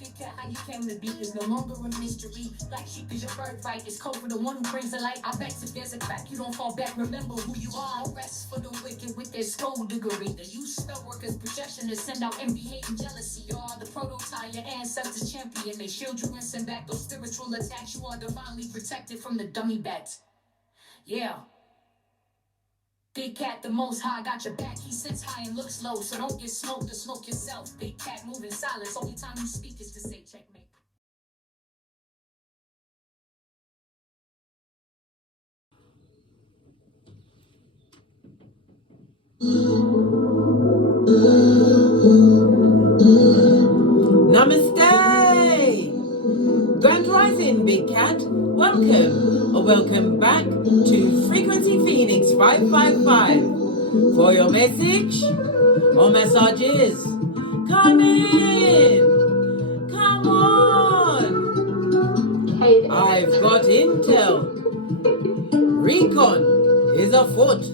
Big cat, how you came to be is no longer a mystery. Black sheep is your birthright. It's code for the one who brings the light. I vex if there's a crack. You don't fall back. Remember who you are. No rest for the wicked with their skullduggery. The use spell workers' projection to send out envy, hate, and jealousy. You are the prototype, your ancestors champion. They shield you and send back those spiritual attacks. You are divinely protected from the dummy bats. Yeah. Big cat, the most high, got your back. He sits high and looks low, so don't get smoked or smoke yourself. Big cat, moving silence. Only time you speak is to say checkmate. Namaste! Grand Rising, Big Cat. Welcome, or welcome back to Frequency Phoenix 555. For your message or messages, come in. Come on. I've got intel. Recon is afoot.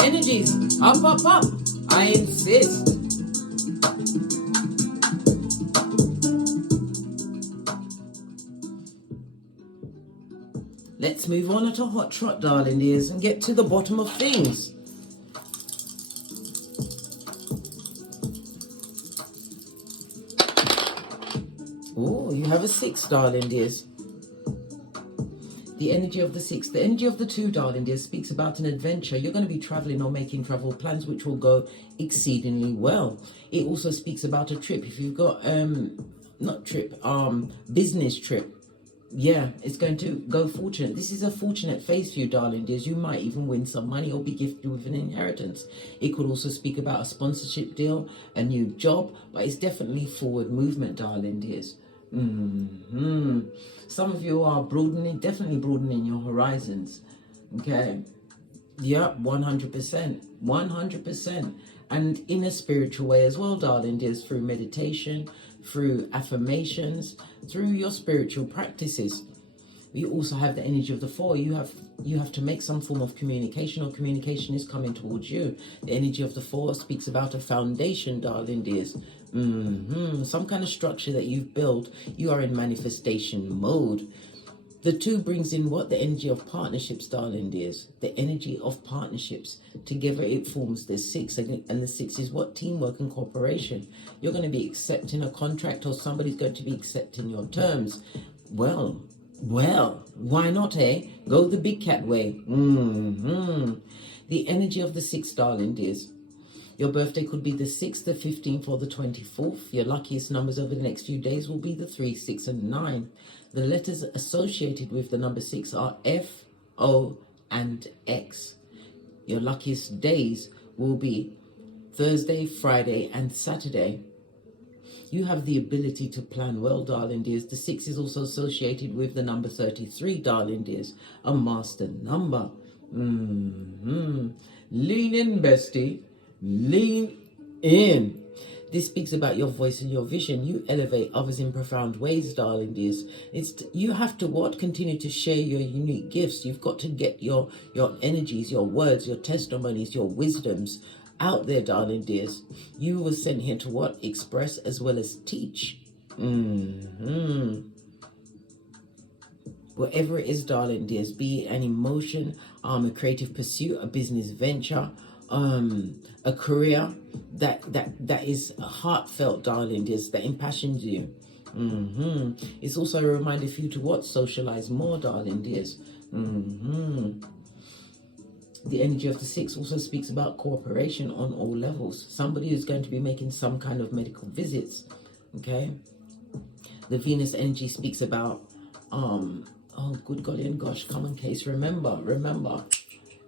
Energies, up, up, up, I insist. Let's move on at a hot trot, darling dears, and get to the bottom of things. Oh, you have a 6, darling dears. The energy of the 6, the energy of the 2, darling dear, speaks about an adventure. You're going to be traveling or making travel plans which will go exceedingly well. It also speaks about a trip. If you've got business trip, yeah, it's going to go fortunate. This is a fortunate phase for you, darling dears. You might even win some money or be gifted with an inheritance. It could also speak about a sponsorship deal, a new job, but it's definitely forward movement, darling dears. Some of you are definitely broadening your horizons. Okay. Yeah, 100%. 100%. And in a spiritual way as well, darling dears, through meditation, through affirmations, through your spiritual practices. You also have the energy of the 4. You have to make some form of communication, or communication is coming towards you. The energy of the 4 speaks about a foundation, darling dears. Some kind of structure that you've built. You are in manifestation mode. The 2 brings in what? The energy of partnerships, darling dears. The energy of partnerships. Together it forms the 6. And the 6 is what? Teamwork and cooperation. You're going to be accepting a contract, or somebody's going to be accepting your terms. Well, why not, eh? Go the big cat way. The energy of the 6, darling dears. Your birthday could be the 6th, the 15th, or the 24th. Your luckiest numbers over the next few days will be the 3, 6, and 9. The letters associated with the number 6 are F, O, and X. Your luckiest days will be Thursday, Friday, and Saturday. You have the ability to plan well, darling dears. The 6 is also associated with the number 33, darling dears, a master number. Lean in, bestie. Lean in. This speaks about your voice and your vision. You elevate others in profound ways, darling dears. You have to what? Continue to share your unique gifts. You've got to get your energies, your words, your testimonies, your wisdoms out there, darling dears. You were sent here to what? Express as well as teach. Whatever it is, darling dears, be it an emotion, a creative pursuit, a business venture, a career that is heartfelt, darling dears, that impassions you. It's also a reminder for you to what? Socialize more, darling dears. The energy of the 6 also speaks about cooperation on all levels. Somebody is going to be making some kind of medical visits. Okay. The Venus energy speaks about oh good golly and gosh, come on, case. Remember.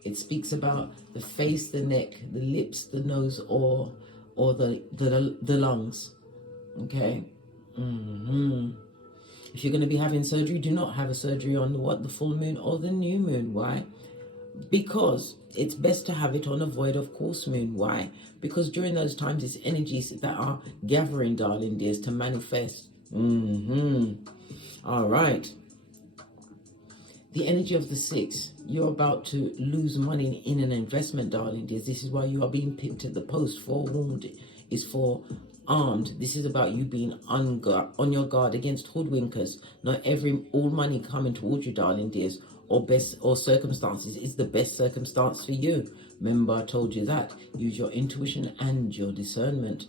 It speaks about the face, the neck, the lips, the nose, or the lungs. Okay. If you're going to be having surgery, do not have a surgery on the full moon or the new moon. Why? Because it's best to have it on a void of course moon. Why? Because during those times, it's energies that are gathering, darling dears, to manifest. All right. The energy of the 6, you're about to lose money in an investment, darling dears. This is why you are being picked at the post. Forewarned is for armed. This is about you being on your guard against hoodwinkers. Not all money coming towards you, darling dears, or circumstances is the best circumstance for you. Remember, I told you that. Use your intuition and your discernment.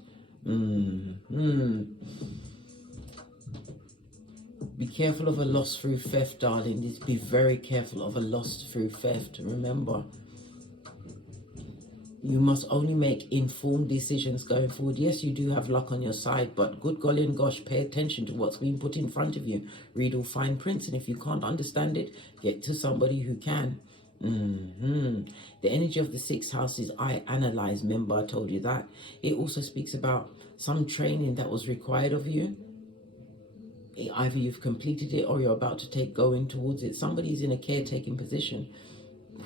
Be careful of a loss through theft, darling. Just be very careful of a loss through theft. Remember, you must only make informed decisions going forward. Yes, you do have luck on your side, but good golly and gosh, pay attention to what's being put in front of you. Read all fine prints, and if you can't understand it, get to somebody who can. The energy of the 6th house is I analyze. Remember, I told you that. It also speaks about some training that was required of you. Either you've completed it or you're about to going towards it. Somebody's in a caretaking position,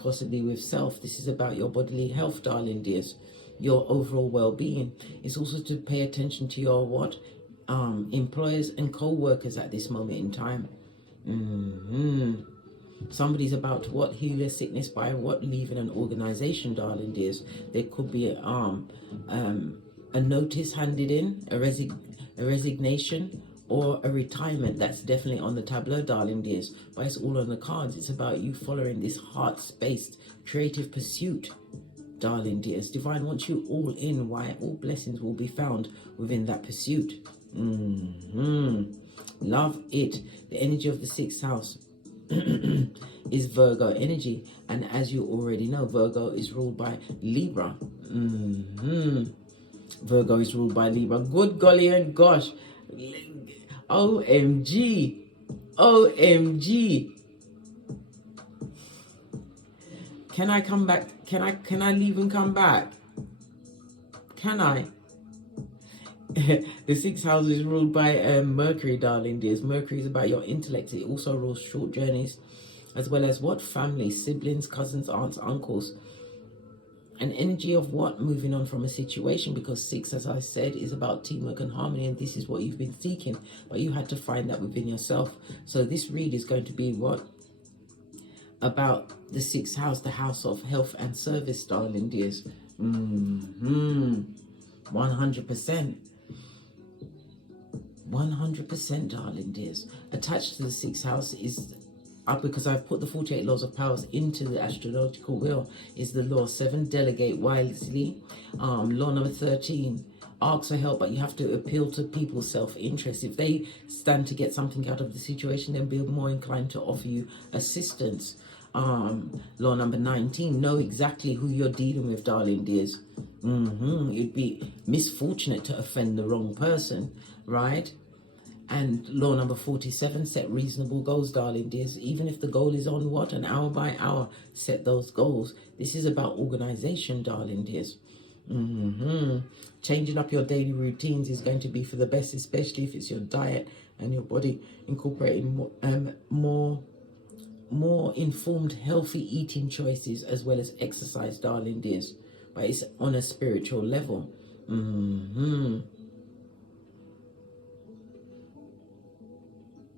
possibly with self. This is about your bodily health, darling dears, your overall well-being. It's also to pay attention to your employers and co-workers at this moment in time. Somebody's about to heal their sickness by leaving an organization, darling dears. There could be a notice handed in, a resignation, or a retirement. That's definitely on the tableau, darling dears, but it's all on the cards. It's about you following this heart-spaced creative pursuit, darling dears. Divine wants you all in. Why? All blessings will be found within that pursuit. Love it. The energy of the 6th house is Virgo energy, and as you already know, Virgo is ruled by Libra. Virgo is ruled by Libra. Good golly and gosh. OMG. OMG. Can I come back? Can I leave and come back? Can I? The 6th house is ruled by Mercury, darling dears. Mercury is about your intellect. It also rules short journeys, as well as family, siblings, cousins, aunts, uncles. An energy of moving on from a situation, because 6, as I said, is about teamwork and harmony, and this is what you've been seeking, but you had to find that within yourself. So this read is going to be about the 6th house, the house of health and service, darling dears. 100%. 100%, darling dears. Attached to the 6th house is because I've put the 48 laws of powers into the astrological wheel, is the law 7, delegate wisely. Law number 13, ask for help, but you have to appeal to people's self-interest. If they stand to get something out of the situation, they'll be more inclined to offer you assistance. Law number 19, know exactly who you're dealing with, darling dears. You'd be misfortunate to offend the wrong person, right? And law number 47, set reasonable goals, darling dears. Even if the goal is on an hour by hour, set those goals. This is about organization, darling dears. Changing up your daily routines is going to be for the best, especially if it's your diet and your body incorporating more informed, healthy eating choices, as well as exercise, darling dears. But it's on a spiritual level.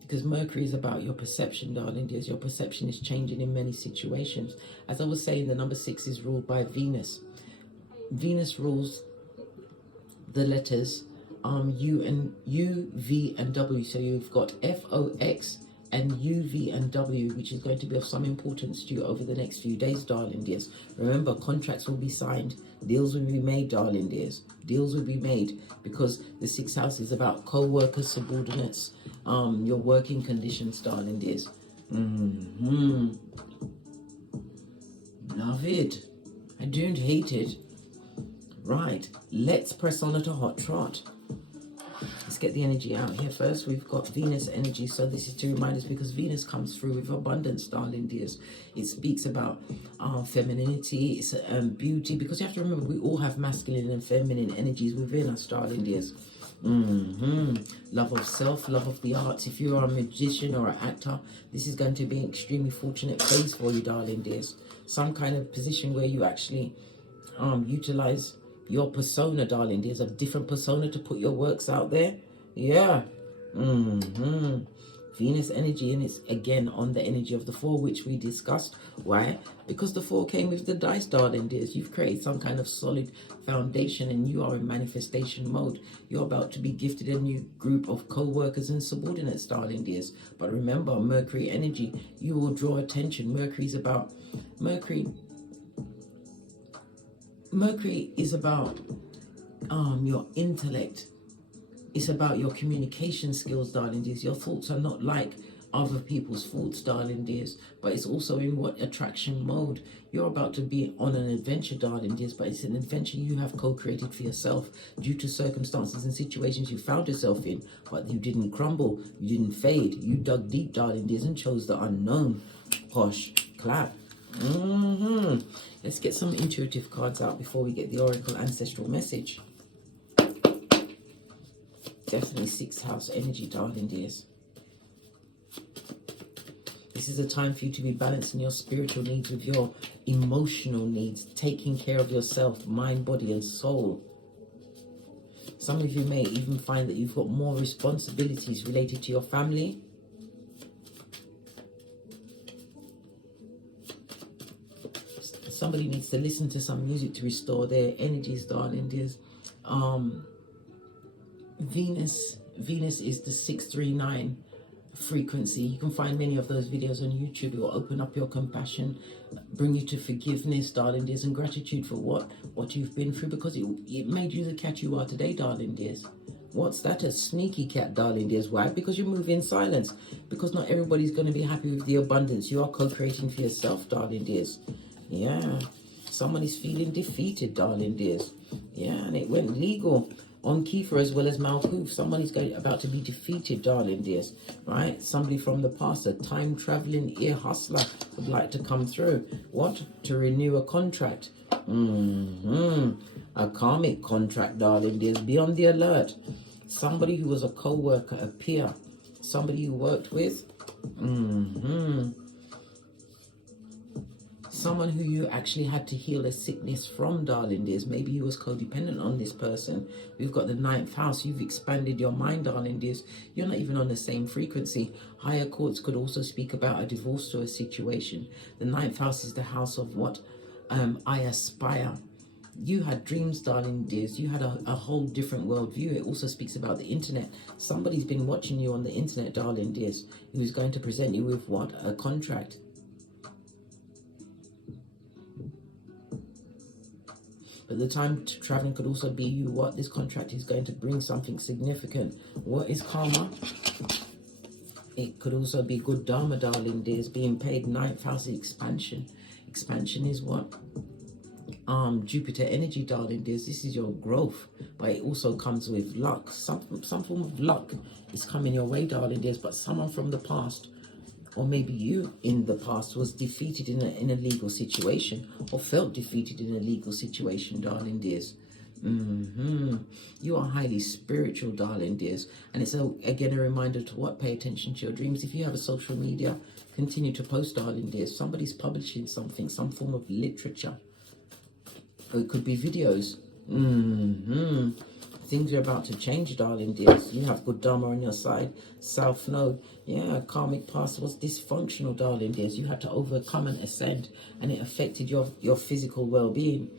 Because Mercury is about your perception, darling dears. Your perception is changing in many situations. As I was saying, the number 6 is ruled by Venus. Venus rules the letters U, V, and W. So you've got F, O, X, and U, V, and W, which is going to be of some importance to you over the next few days, darling dears. Remember, contracts will be signed. Deals will be made, darling dears. Deals will be made, because the 6th house is about co-workers, subordinates, your working conditions, darling dears. Love it. I don't hate it. Right, let's press on at a hot trot. Let's get the energy out here first. We've got Venus energy, so this is to remind us, because Venus comes through with abundance, darling dears. It speaks about femininity, it's beauty, because you have to remember, we all have masculine and feminine energies within us, darling dears. Love of self, love of the arts. If you are a magician or an actor, this is going to be an extremely fortunate phase for you, darling dears. Some kind of position where you actually utilize your persona, darling dears, a different persona to put your works out there. Yeah. Venus energy, and it's again on the energy of the 4, which we discussed. Why? Because the 4 came with the dice, darling dears. You've created some kind of solid foundation and you are in manifestation mode. You're about to be gifted a new group of co-workers and subordinates, darling dears. But remember, Mercury energy, you will draw attention. Mercury is about your intellect. It's about your communication skills, darling dears. Your thoughts are not like other people's thoughts, darling dears, but it's also in what attraction mode. You're about to be on an adventure, darling dears, but it's an adventure you have co-created for yourself due to circumstances and situations you found yourself in, but you didn't crumble, you didn't fade. You dug deep, darling dears, and chose the unknown. Posh, clap. Let's get some intuitive cards out before we get the Oracle Ancestral message. Definitely 6th house energy, darling dears. This is a time for you to be balancing your spiritual needs with your emotional needs, taking care of yourself, mind, body, and soul. Some of you may even find that you've got more responsibilities related to your family. Somebody needs to listen to some music to restore their energies, darling dears. Venus is the 639 frequency. You can find many of those videos on YouTube. It will open up your compassion, bring you to forgiveness, darling dears, and gratitude for what you've been through, because it made you the cat you are today, darling dears. What's that? A sneaky cat, darling dears. Why? Because you move in silence. Because not everybody's going to be happy with the abundance you are co-creating for yourself, darling dears. Yeah. Someone is feeling defeated, darling dears. Yeah, and it went legal on Kiefer as well as Malkuth. Someone is about to be defeated, darling dears, right? Somebody from the past, a time-traveling ear hustler would like to come through. What? To renew a contract. A karmic contract, darling dears. Be on the alert. Somebody who was a co-worker, a peer, somebody you worked with. Someone who you actually had to heal a sickness from, darling dears. Maybe you was codependent on this person. We've got the 9th house. You've expanded your mind, darling dears. You're not even on the same frequency. Higher courts could also speak about a divorce to a situation. The 9th house is the house of what I aspire. You had dreams, darling dears. You had a whole different worldview. It also speaks about the internet. Somebody's been watching you on the internet, darling dears, who's going to present you with what? A contract. But the time to traveling could also be you. What? This contract is going to bring something significant. What is karma? It could also be good dharma, darling dears. Being paid. 9th house is expansion. Expansion is what? Jupiter energy, darling dears. This is your growth, but it also comes with luck. Some form of luck is coming your way, darling dears. But someone from the past, or maybe you in the past, was defeated in a legal situation, or felt defeated in a legal situation, darling dears. You are highly spiritual, darling dears. And it's again a reminder to what? Pay attention to your dreams. If you have a social media, continue to post, darling dears. Somebody's publishing something, some form of literature. Or it could be videos. Things are about to change, darling dears. You have good dharma on your side. South node. Yeah, karmic past was dysfunctional, darling dears. You had to overcome and ascend, and it affected your physical well-being.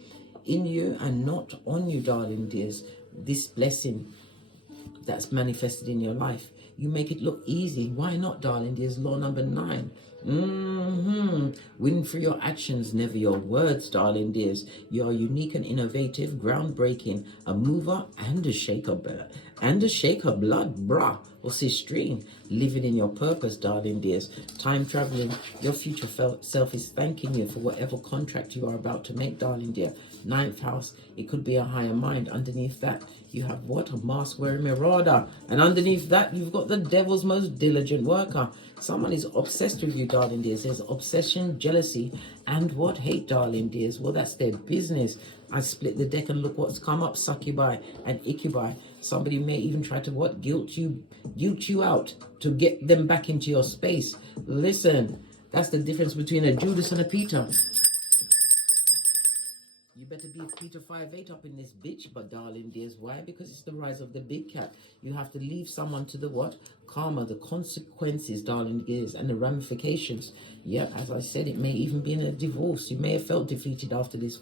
In you and not on you, darling dears. This blessing that's manifested in your life, you make it look easy. Why not, darling dears? Law number 9. Win through your actions, never your words, darling dears. You are unique and innovative, groundbreaking, a mover and a shaker, blood, brah, or sistrine, living in your purpose, darling dears. Time traveling, your future self is thanking you for whatever contract you are about to make, darling dear. 9th house, it could be a higher mind. Underneath that, you have what? A mask-wearing marauder. And underneath that, you've got the devil's most diligent worker. Someone is obsessed with you, darling dears. There's obsession, jealousy, and what? Hate, darling dears. Well, that's their business. I split the deck and look what's come up. Succubi and Icubi. Somebody may even try to what? Guilt you out to get them back into your space. Listen, that's the difference between a Judas and a Peter. You better be Peter 5'8" up in this bitch, but darling dears. Why? Because it's the rise of the big cat. You have to leave someone to the what? Karma, the consequences, darling dears, and the ramifications. Yeah, as I said, it may even be in a divorce. You may have felt defeated after this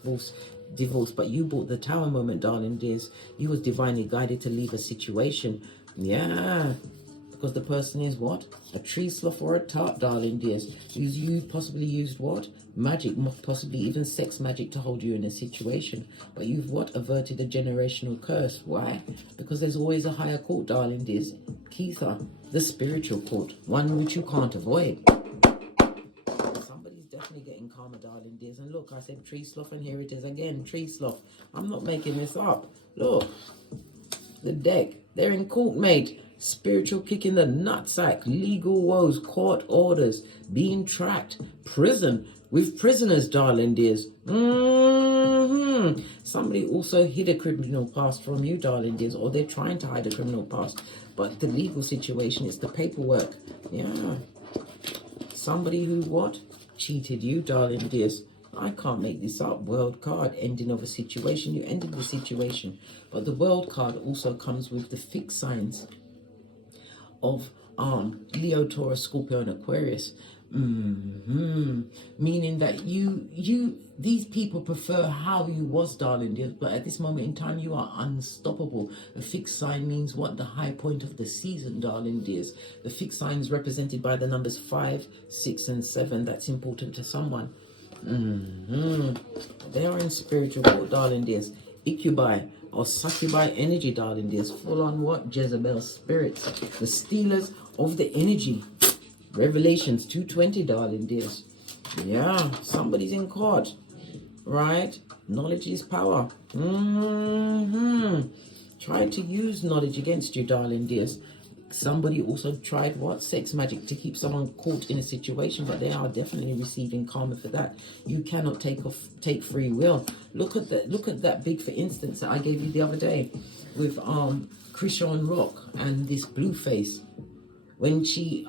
divorce, but you brought the tower moment, darling dears. You was divinely guided to leave a situation. Yeah. Because the person is what? A tree sloth or a tart, darling dears. You possibly used what? Magic, possibly even sex magic to hold you in a situation. But you've what? Averted a generational curse. Why? Because there's always a higher court, darling dears. Keitha, the spiritual court. One which you can't avoid. Somebody's definitely getting karma, darling dears. And look, I said tree sloth, and here it is again. Tree sloth. I'm not making this up. Look. The deck. They're in court, mate. Spiritual kick in the nutsack, legal woes, court orders, being tracked, prison with prisoners, darling dears. Somebody also hid a criminal past from you, darling dears, or they're trying to hide a criminal past. But the legal situation is the paperwork. Yeah. Somebody who what? Cheated you, darling dears. I can't make this up. World card, ending of a situation. You ended the situation. But the world card also comes with the fixed signs of Leo, Taurus, Scorpio, and Aquarius. Meaning that these people prefer how you was, darling dear, but at this moment in time you are unstoppable. A fixed sign means what? The high point of the season, darling dears. The fixed sign is represented by the numbers 5, 6, and 7. That's important to someone. They are in spiritual court, darling dears. Incubi or succubi energy, darling dears. Full on what? Jezebel spirits. The stealers of the energy. Revelations 2:20, darling dears. Yeah, somebody's in court. Right? Knowledge is power. Try to use knowledge against you, darling dears. Somebody also tried what? Sex magic to keep someone caught in a situation, but they are definitely receiving karma for that. You cannot take free will. Look at that big, for instance, that I gave you the other day with Krishan Rock and this blue face. When she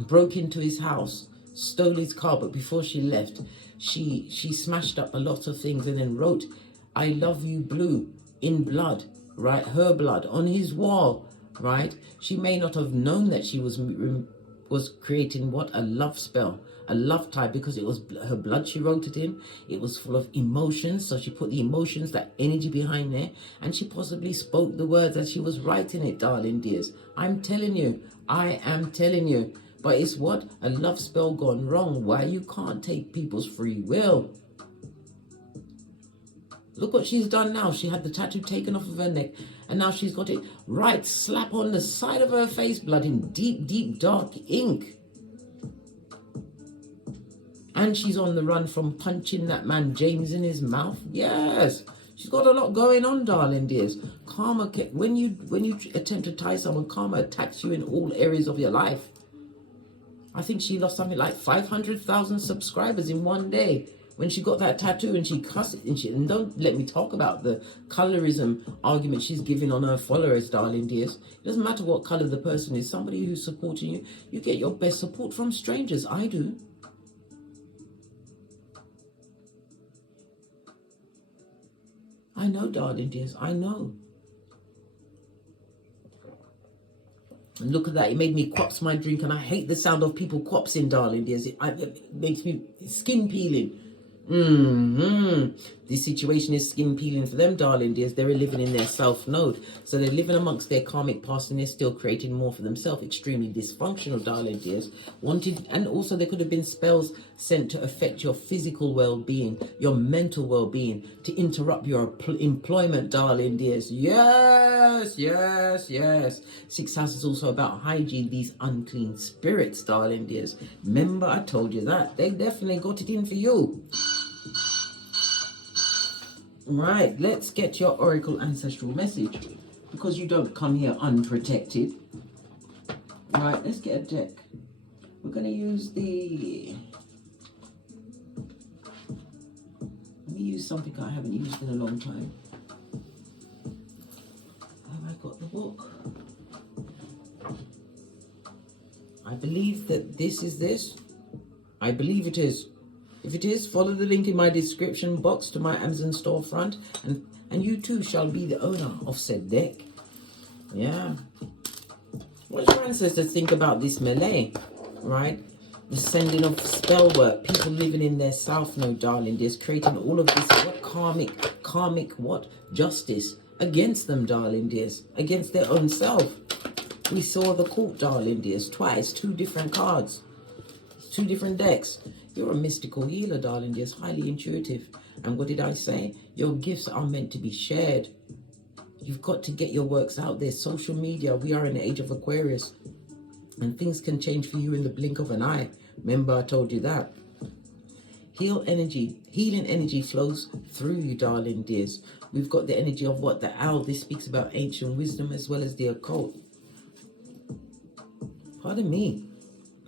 broke into his house, stole his car, but before she left, she smashed up a lot of things and then wrote, "I love you, blue," in blood, right? Her blood on his wall. Right? She may not have known that she was creating what? A love spell, a love tie, because it was her blood she wrote it in. It was full of emotions, so she put the emotions, that energy behind there, and she possibly spoke the words as she was writing it, darling dears. I'm telling you, I am telling you. But it's what? A love spell gone wrong. Why you can't take people's free will? Look what she's done now. She had the tattoo taken off of her neck, and now she's got it right slap on the side of her face, blood in deep, deep, dark ink. And she's on the run from punching that man James in his mouth. Yes, she's got a lot going on, darling dears. Karma, when you attempt to tie someone, karma attacks you in all areas of your life. I think she lost something like 500,000 subscribers in one day when she got that tattoo, and she cussed it, and don't let me talk about the colorism argument she's giving on her followers, darling dears. It doesn't matter what color the person is. Somebody who's supporting you, you get your best support from strangers. I do. I know, darling dears. I know. And look at that. It made me quaps my drink, and I hate the sound of people quapsing, darling dears. It makes me skin peeling. This situation is skin peeling for them, darling dears. They're living in their self node, so they're living amongst their karmic past, and they're still creating more for themselves. Extremely dysfunctional, darling dears. And also there could have been spells sent to affect your physical well-being, your mental well-being, to interrupt your employment, darling dears. Yes. 6th house is also about hygiene. These unclean spirits, darling dears. Remember, I told you that. They definitely got it in for you. Right, let's get your oracle ancestral message, because you don't come here unprotected. Right, let's get a deck. We're going to use let me use something I haven't used in a long time. Have I got the book? I believe that this is this. I believe it is. If it is, follow the link in my description box to my Amazon storefront, and you too shall be the owner of said deck. Yeah. What do your ancestors think about this melee, right? The sending of spell work, people living in their south node, darling dears, creating all of this, what karmic, what justice against them, darling dears, against their own self. We saw the court, darling dears, twice, 2 different cards, 2 different decks. You're a mystical healer, darling dears, highly intuitive. And what did I say? Your gifts are meant to be shared. You've got to get your works out there. Social media, we are in the age of Aquarius, and things can change for you in the blink of an eye. Remember, I told you that. Healing energy flows through you, darling dears. We've got the energy of what? The owl. This speaks about ancient wisdom as well as the occult. Pardon me.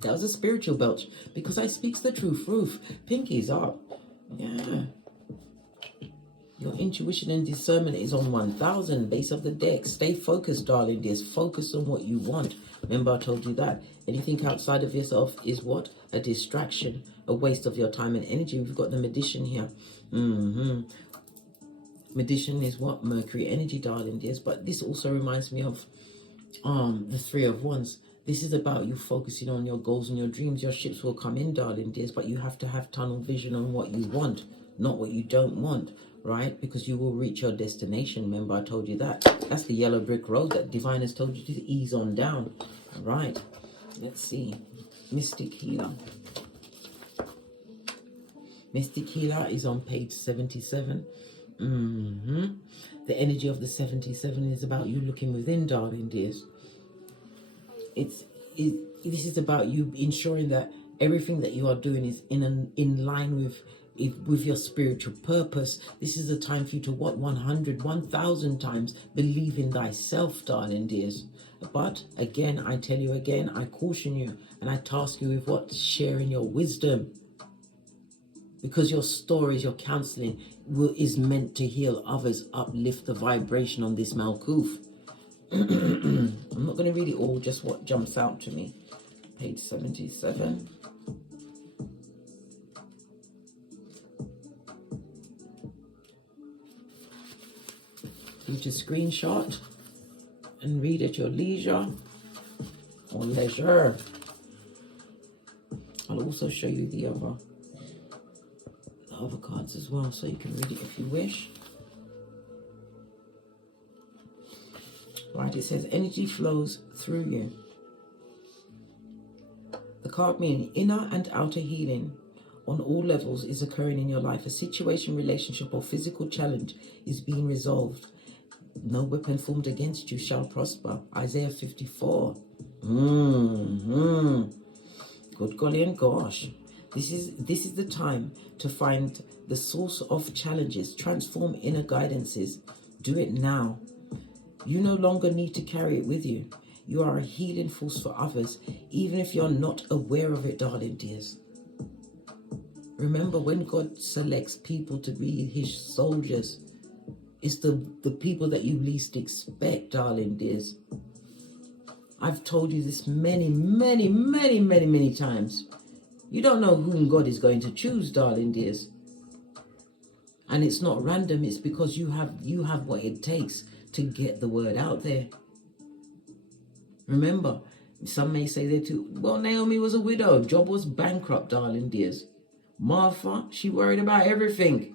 That was a spiritual belch, because I speaks the truth. Roof. Pinkies up. Yeah. Your intuition and discernment is on 1000. Base of the deck. Stay focused, darling dears. Focus on what you want. Remember, I told you that. Anything outside of yourself is what? A distraction. A waste of your time and energy. We've got the magician here. Magician is what? Mercury energy, darling dears. But this also reminds me of the 3 of Wands. This is about you focusing on your goals and your dreams. Your ships will come in, darling dears, but you have to have tunnel vision on what you want, not what you don't want, right? Because you will reach your destination. Remember, I told you that. That's the yellow brick road that Divine has told you to ease on down. All right. Let's see. Mystic Healer. Mystic Healer is on page 77. The energy of the 77 is about you looking within, darling dears. This is about you ensuring that everything that you are doing is in line with your spiritual purpose. This is a time for you to 1,000 times believe in thyself, darling dears. But again, I tell you again, I caution you and I task you with what? Sharing your wisdom. Because your stories, your counseling is meant to heal others, uplift the vibration on this Malkuth. I'm not going to read it all, just what jumps out to me. Page 77. You to screenshot and read at your leisure or leisure. I'll also show you the other cards as well, so you can read it if you wish. Right, it says energy flows through you. The card meaning inner and outer healing on all levels is occurring in your life. A situation, relationship, or physical challenge is being resolved. No weapon formed against you shall prosper. Isaiah 54. Good golly and gosh. This is the time to find the source of challenges. Transform inner guidances. Do it now. You no longer need to carry it with you. You are a healing force for others, even if you're not aware of it, darling dears. Remember, when God selects people to be his soldiers, it's the people that you least expect, darling dears. I've told you this many times. You don't know whom God is going to choose, darling dears. And it's not random, it's because you have what it takes to get the word out there. Remember, some may say that too. Well, Naomi was a widow. Job was bankrupt, darling dears. Martha, she worried about everything,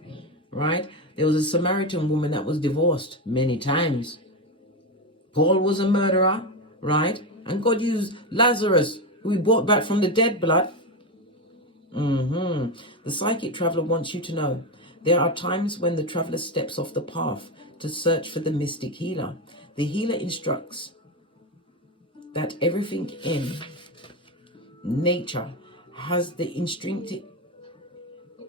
right? There was a Samaritan woman that was divorced many times. Paul was a murderer, right? And God used Lazarus, who he brought back from the dead blood. The psychic traveler wants you to know there are times when the traveler steps off the path to search for the mystic healer. The healer instructs that everything in nature has the instinctive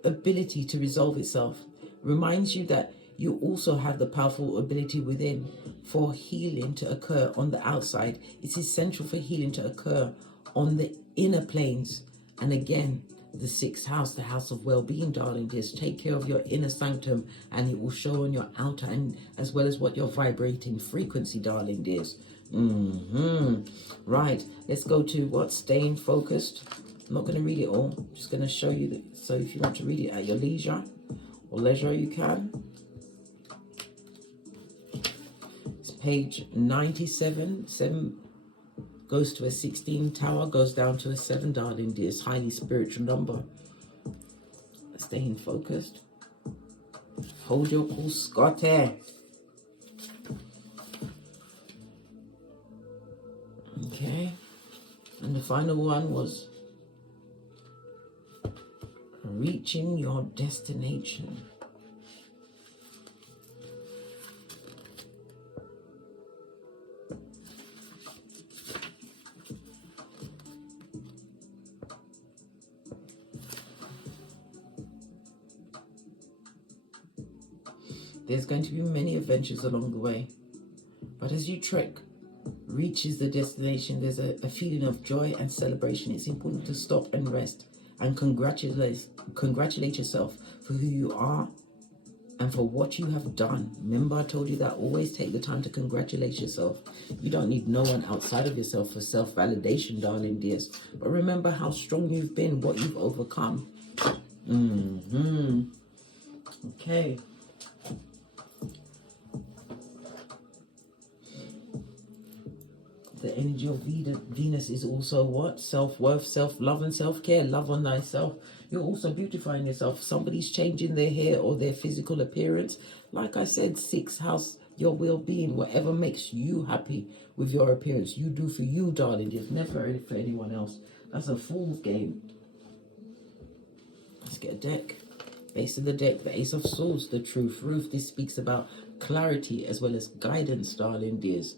ability to resolve itself. Reminds you that you also have the powerful ability within for healing to occur on the outside. It's essential for healing to occur on the inner planes. And again, the 6th house, the house of well-being, darling dears. Take care of your inner sanctum and it will show on your outer, and as well as what you're vibrating frequency, darling dears. Right, let's go to what? Staying focused. I'm not going to read it all. I'm just going to show you that. So if you want to read it at your leisure, you can. It's page 97. 7 goes to a 16. Tower goes down to a 7, darling dears. Highly spiritual number. Staying focused. Hold your cool, Scotty. Okay. And the final one was reaching your destination. There's going to be many adventures along the way, but as you trek reaches the destination, there's a feeling of joy and celebration. It's important to stop and rest and congratulate yourself for who you are and for what you have done. Remember, I told you that always take the time to congratulate yourself. You don't need no one outside of yourself for self-validation, darling dears. But remember how strong you've been, what you've overcome. Okay. The energy of Venus is also what? Self-worth, self-love and self-care. Love on thyself. You're also beautifying yourself. Somebody's changing their hair or their physical appearance. Like I said, 6th house, your well-being. Whatever makes you happy with your appearance, you do for you, darling. It's never for anyone else. That's a fool's game. Let's get a deck. Base of the deck, the Ace of Swords, the Truth Roof. This speaks about clarity as well as guidance, darling dears.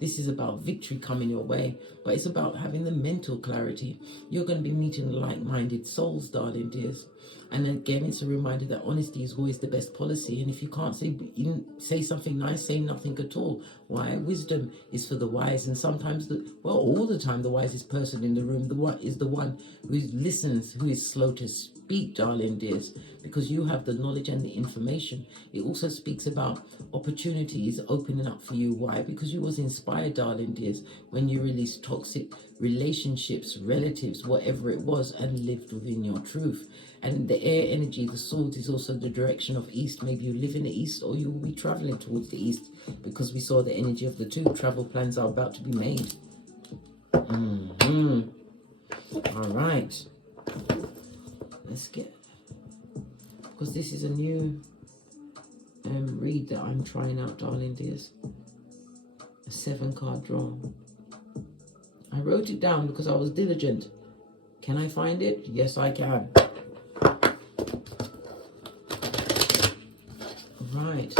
This is about victory coming your way, but it's about having the mental clarity. You're going to be meeting like-minded souls, darling dears. And again, it's a reminder that honesty is always the best policy. And if you can't say something nice, say nothing at all. Why? Wisdom is for the wise. And sometimes, all the time, the wisest person in the room is the one who listens, who is slow to speak, darling dears, because you have the knowledge and the information. It also speaks about opportunities opening up for you. Why? Because you was inspired, darling dears, when you released toxic relationships, relatives, whatever it was, and lived within your truth. And the air energy, the sword, is also the direction of east. Maybe you live in the east or you will be traveling towards the east, because we saw the energy of the two. Travel plans are about to be made. All right. Let's get, because this is a new read that I'm trying out, darling dears. A 7-card draw. I wrote it down because I was diligent. Can I find it? Yes, I can. Right.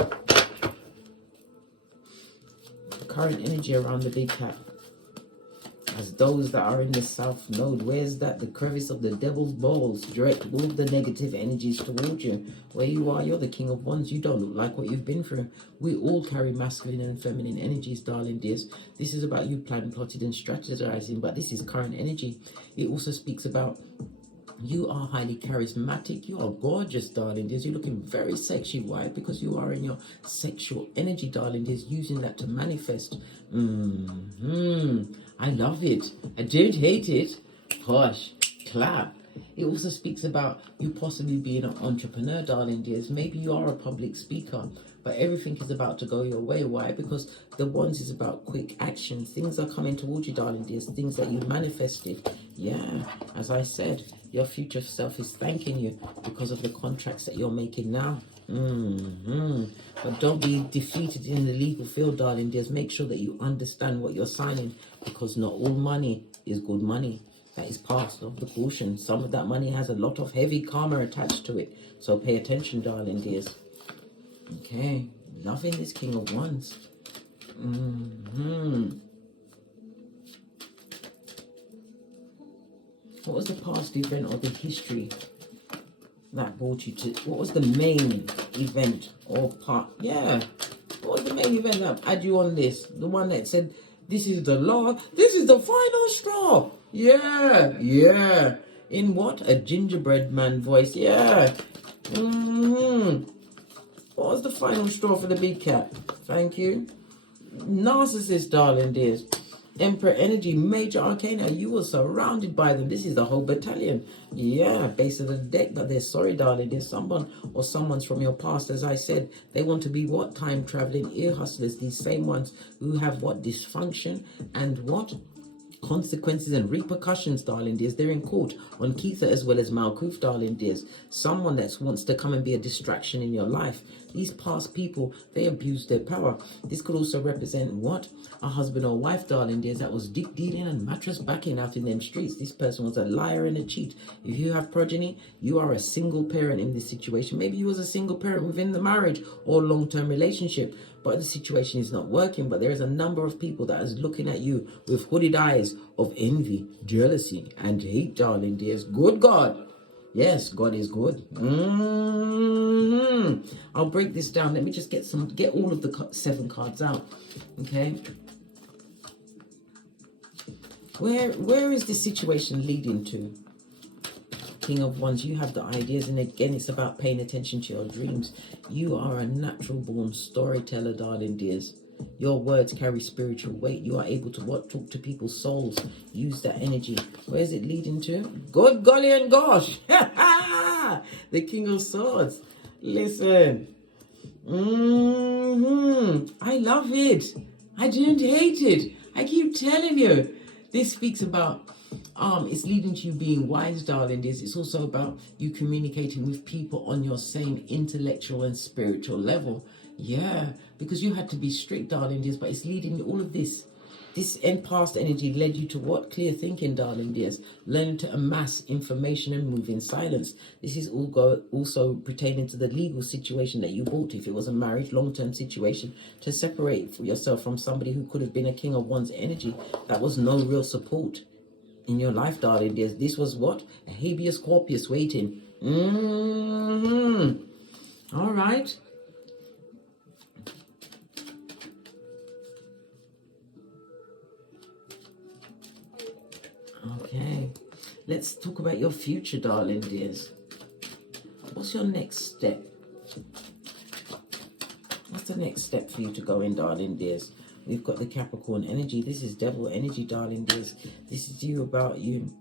The current energy around the big cat. As those that are in the south node, where's that? The crevice of the devil's balls. Direct all the negative energies towards you. Where you are, you're the king of wands. You don't look like what you've been through. We all carry masculine and feminine energies, darling dears. This is about you planning, plotted and strategizing, but this is current energy. It also speaks about you are highly charismatic. You are gorgeous, darling dears. You're looking very sexy. Why? Because you are in your sexual energy, darling dears, using that to manifest. I love it. I don't hate it. Push, clap. It also speaks about you possibly being an entrepreneur, darling dears. Maybe you are a public speaker, but everything is about to go your way. Why? Because the wands is about quick action. Things are coming towards you, darling dears. Things that you manifested. Yeah, as I said, your future self is thanking you because of the contracts that you're making now. But don't be defeated in the legal field, darling dears. Make sure that you understand what you're signing, because not all money is good money. That is part of the portion. Some of that money has a lot of heavy karma attached to it. So pay attention, darling dears. Okay, loving this King of Wands. What was the past event or the history that brought you to, what was the main event or part? Yeah, what was the main event that had you on this? The one that said, this is the law, this is the final straw. Yeah. In what? A gingerbread man voice. Yeah. What was the final straw for the big cat? Thank you. Narcissist, darling dears. Emperor energy, major arcana. You were surrounded by them. This is the whole battalion. Yeah, base of the deck. But they're sorry, darling. There's someone or someone's from your past. As I said, they want to be what? Time traveling ear hustlers. These same ones who have what? Dysfunction and what? Consequences and repercussions, darling dears. They're in court on Keitha as well as Malkuth, darling dears. Someone that wants to come and be a distraction in your life. These past people, they abuse their power. This could also represent what? A husband or wife, darling dears, that was dick dealing and mattress backing out in them streets. This person was a liar and a cheat. If you have progeny, you are a single parent in this situation. Maybe you was a single parent within the marriage or long-term relationship, but the situation is not working. But there is a number of people that is looking at you with hooded eyes of envy, jealousy, and hate, darling dears. Good God. Yes, God is good. I'll break this down. Let me just get all of the 7 cards out. Okay. Where is this situation leading to? King of Wands, you have the ideas, and again, it's about paying attention to your dreams. You are a natural born storyteller, darling dears. Your words carry spiritual weight. You are able to what? Talk to people's souls. Use that energy. Where is it leading to? Good golly and gosh. The King of Swords. Listen. I love it. I don't hate it. I keep telling you. This speaks about it's leading to you being wise, darling. It's also about you communicating with people on your same intellectual and spiritual level. Yeah, because you had to be strict, darling dears, but it's leading all of this. This end past energy led you to what? Clear thinking, darling dears. Learning to amass information and move in silence. This is also pertaining to the legal situation that you bought. If it was a marriage, long-term situation, to separate yourself from somebody who could have been a King of Wands energy. That was no real support in your life, darling dears. This was what? A habeas corpus waiting. All right. Okay, let's talk about your future, darling dears. What's your next step? What's the next step for you to go in, darling dears? We've got the Capricorn energy. This is devil energy, darling dears. This is you, about you.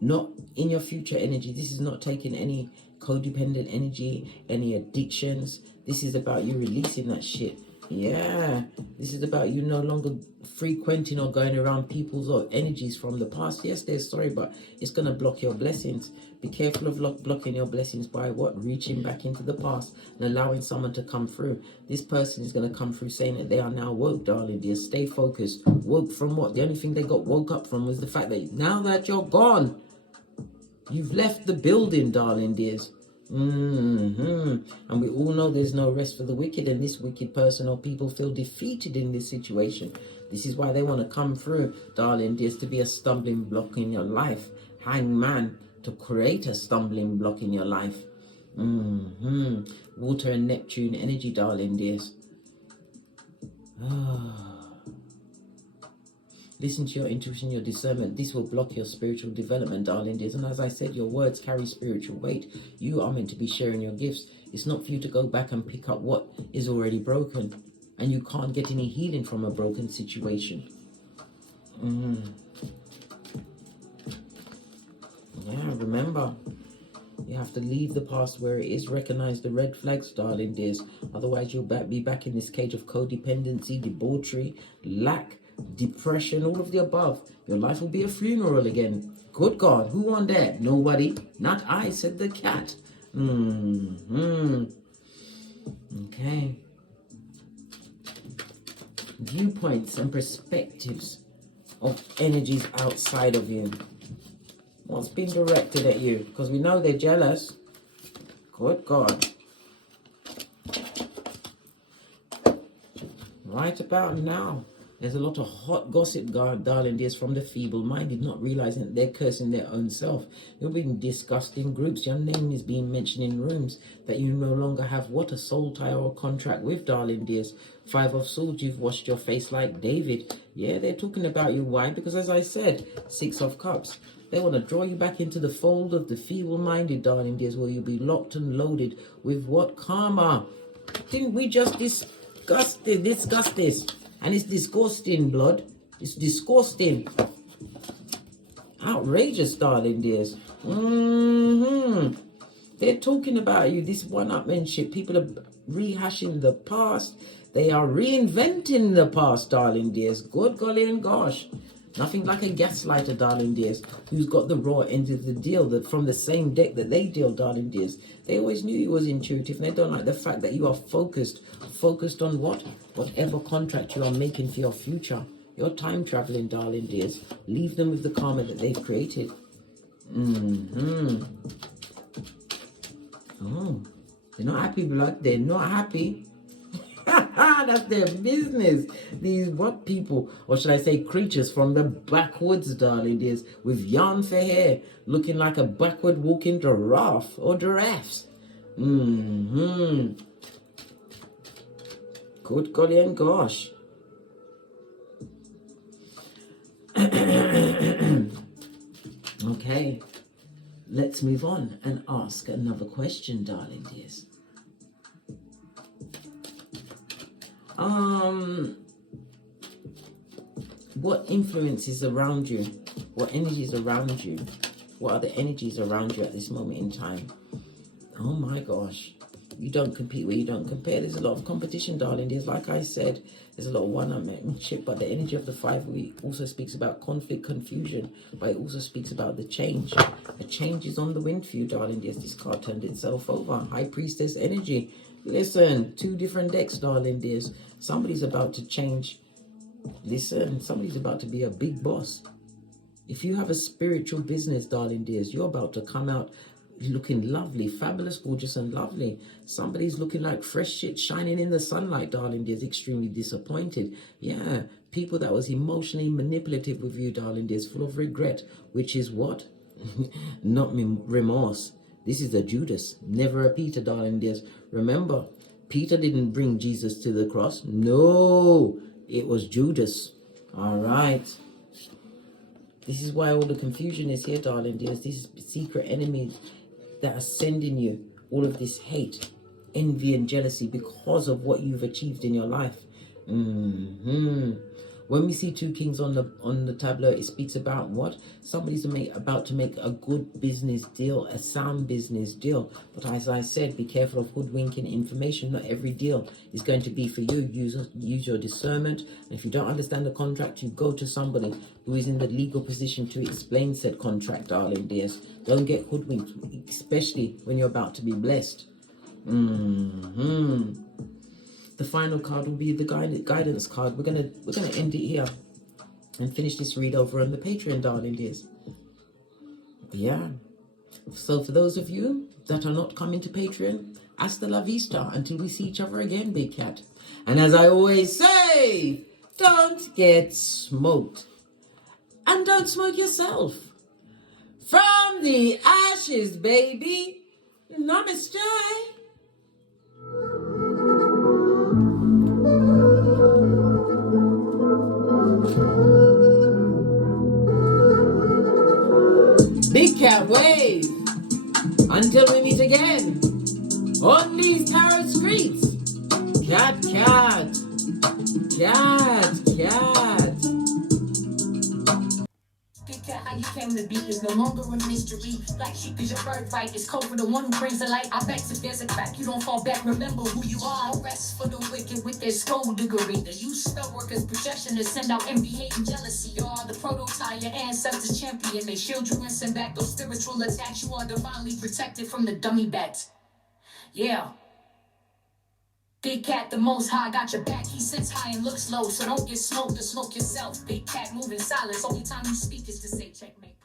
Not in your future energy. This is not taking any codependent energy, any addictions. This is about you releasing that shit. Yeah, this is about you no longer frequenting or going around people's or energies from the past. Yes, they're sorry, but it's going to block your blessings. Be careful of blocking your blessings by what? Reaching back into the past and allowing someone to come through. This person is going to come through saying that they are now woke, darling dear. Stay focused. Woke from what? The only thing they got woke up from was the fact that now that you're gone, you've left the building, darling dears. And we all know there's no rest for the wicked, and this wicked person or people feel defeated in this situation. This is why they want to come through, darling dears, to be a stumbling block in your life. Hangman, to create a stumbling block in your life. Water and Neptune energy, darling dears. Listen to your intuition, your discernment. This will block your spiritual development, darling dears. And as I said, your words carry spiritual weight. You are meant to be sharing your gifts. It's not for you to go back and pick up what is already broken. And you can't get any healing from a broken situation. Yeah, remember, you have to leave the past where it is. Recognize the red flags, darling dears. Otherwise, you'll be back in this cage of codependency, debauchery, lack, depression, all of the above. Your life will be a funeral again. Good God, who won that? Nobody. Not I, said the cat. Okay. Viewpoints and perspectives of energies outside of you. What's being directed at you? Because we know they're jealous. Good God. Right about now, there's a lot of hot gossip, darling dears, from the feeble-minded, not realizing that they're cursing their own self. You're being discussed in groups. Your name is being mentioned in rooms that you no longer have what? A soul tie or a contract with, darling dears. 5 of Swords, you've washed your face like David. Yeah, they're talking about you. Why? Because as I said, 6 of Cups. They want to draw you back into the fold of the feeble-minded, darling dears, where you'll be locked and loaded with what? Karma. Didn't we just discuss this? And it's disgusting, blood. It's disgusting. Outrageous, darling dears. They're talking about you, this one-upmanship. People are rehashing the past. They are reinventing the past, darling dears. Good golly and gosh. Nothing like a gaslighter, darling dears, who's got the raw end of the deal, that from the same deck that they deal, darling dears. They always knew you was intuitive, and they don't like the fact that you are focused on what? Whatever contract you are making for your future. You're time traveling, darling dears. Leave them with the karma that they've created. Oh, they're not happy, blood. They're not happy. That's their business. These what people, or should I say creatures from the backwoods, darling dears, with yarn for hair, looking like a backward walking giraffe or giraffes. Good golly and gosh. Okay, let's move on and ask another question, darling dears. What influence is around you? What energy is around you? What are the energies around you at this moment in time? Oh my gosh. You don't compete where you don't compare. There's a lot of competition, darling. There's, like I said, there's a lot of one-upmanship, but the energy of the 5 also speaks about conflict, confusion, but it also speaks about the change. The change is on the wind for you, darling. Yes, this card turned itself over. High Priestess energy. Listen, 2 different decks, darling dears. Somebody's about to change. Listen, somebody's about to be a big boss. If you have a spiritual business, darling dears, you're about to come out looking lovely, fabulous, gorgeous, and lovely. Somebody's looking like fresh shit shining in the sunlight, darling dears, extremely disappointed. Yeah, people that was emotionally manipulative with you, darling dears, full of regret, which is what? Not remorse. This is a Judas, never a Peter, darling dears. Remember, Peter didn't bring Jesus to the cross. No, it was Judas. All right. This is why all the confusion is here, darling dears. These secret enemies that are sending you all of this hate, envy, and jealousy because of what you've achieved in your life. When we see 2 kings on the tableau, it speaks about what? Somebody's about to make a good business deal, a sound business deal. But as I said, be careful of hoodwinking information. Not every deal is going to be for you. Use your discernment. And if you don't understand the contract, you go to somebody who is in the legal position to explain said contract, darling dears. Don't get hoodwinked, especially when you're about to be blessed. The final card will be the guidance card. We're gonna end it here and finish this read over on the Patreon, darling dears. Yeah. So for those of you that are not coming to Patreon, hasta la vista until we see each other again, big cat. And as I always say, don't get smoked. And don't smoke yourself. From the ashes, baby. Namaste. Big cat wave. Until we meet again on these tarot streets. Cat, cat. Cat, cat. How you came to be is no longer a mystery. Black sheep is your birthright. It's code for the one who brings the light. I bet if there's a crack, you don't fall back. Remember who you are. No rest for the wicked with their skullduggery. The use spell workers' projection to send out envy, hate, and jealousy. You are the prototype, your ancestors champion. They shield you and send back those spiritual attacks. You are divinely protected from the dummy bats. Yeah. Big cat, the most high, got your back. He sits high and looks low, so don't get smoked or smoke yourself. Big cat moving silence. Only time you speak is to say checkmate.